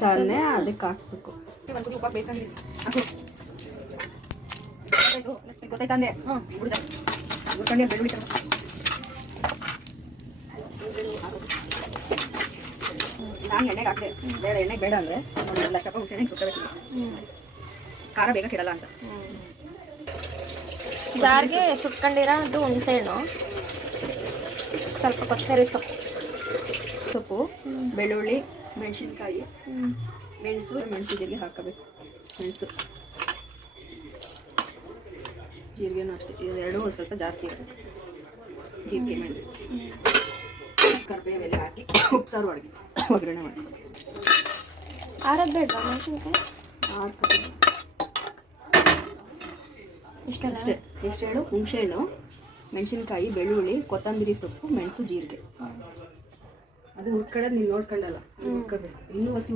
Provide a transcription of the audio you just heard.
ಸಾಲನ್ನೇ ಅದಕ್ಕೆ ಹಾಕ್ಬೇಕು. ಗೊತ್ತಾಯ್ತಂದೆ. ನಾನು ಎಣ್ಣೆಗೆ ಹಾಕಿದೆ, ಬೇಡ ಎಣ್ಣೆಗೆ ಬೇಡ ಅಂದರೆ ಒಂದು ಅಷ್ಟಪ್ಪ ಹುಣಸೆಹಣ್ಣೆ ಸುತ್ತಬೇಕು, ಖಾರ ಬೇಗ ಕೆಡಲ್ಲ ಅಂತ. ಜಾರ್ಗೆ ಸುಟ್ಕೊಂಡಿರೋದು ಹುಣಸೆಹಣ್ಣು, ಸ್ವಲ್ಪ ಕೊತ್ತಂಬರಿ ಸೊಪ್ಪು, ಬೆಳ್ಳುಳ್ಳಿ, ಮೆಣಸಿನ್ಕಾಯಿ, ಮೆಣಸು ಜೀರಿಗೆ ಹಾಕಬೇಕು. ಮೆಣಸು ಜೀರಿಗೆನೂ ಅಷ್ಟೇ, ಇದೆರಡೂ ಒಂದು ಸ್ವಲ್ಪ ಜಾಸ್ತಿ ಇರಬೇಕು. ಜೀರಿಗೆ ಮೆಣಸು ಕರಿಬೇವೆಲ್ಲ ಹಾಕಿ ಉಪ್ಸಾರು ಒಗ್ಗರಣೆ ಮಾಡಿ. ಆರದ್ದು ಬೇಡ ಮೆಣಸಿನ್ಕಾಯಿ ಅಷ್ಟೇ. ಎಷ್ಟು ಹೇಳು? ಹುಣಸೆಹಣ್ಣು, ಮೆಣಸಿನ್ಕಾಯಿ, ಬೆಳ್ಳುಳ್ಳಿ, ಕೊತ್ತಂಬರಿ ಸೊಪ್ಪು, ಮೆಣಸು, ಜೀರಿಗೆ. ಅದು ಹುರ್ಕೊಳ್ಳೋದು ನೀನು ನೋಡ್ಕೊಳ್ಳಲ್ಲ, ಹುರ್ಕೋಬೇಕು. ಇನ್ನೂ ಹಸಿ